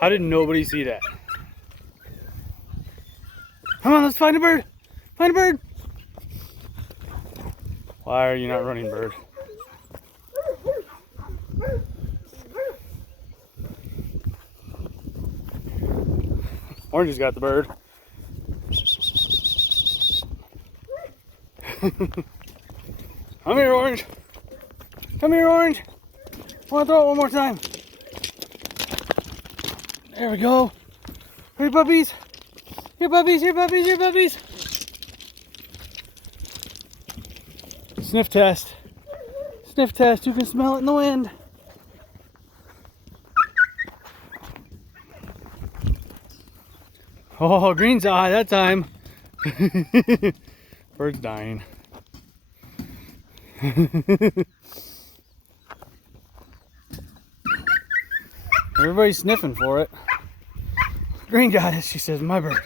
How did nobody see that? Come on, let's find a bird. Find a bird. Why are you not running, bird? Orange has got the bird. Come here, Orange. Come here, Orange. I want to throw it one more time. There we go. Here, puppies. Here, puppies. Here, puppies. Here, puppies. Sniff test. Sniff test. You can smell it in the wind. Oh, green's eye that time. Bird's dying. Everybody's sniffing for it. Green got it, she says, my bird.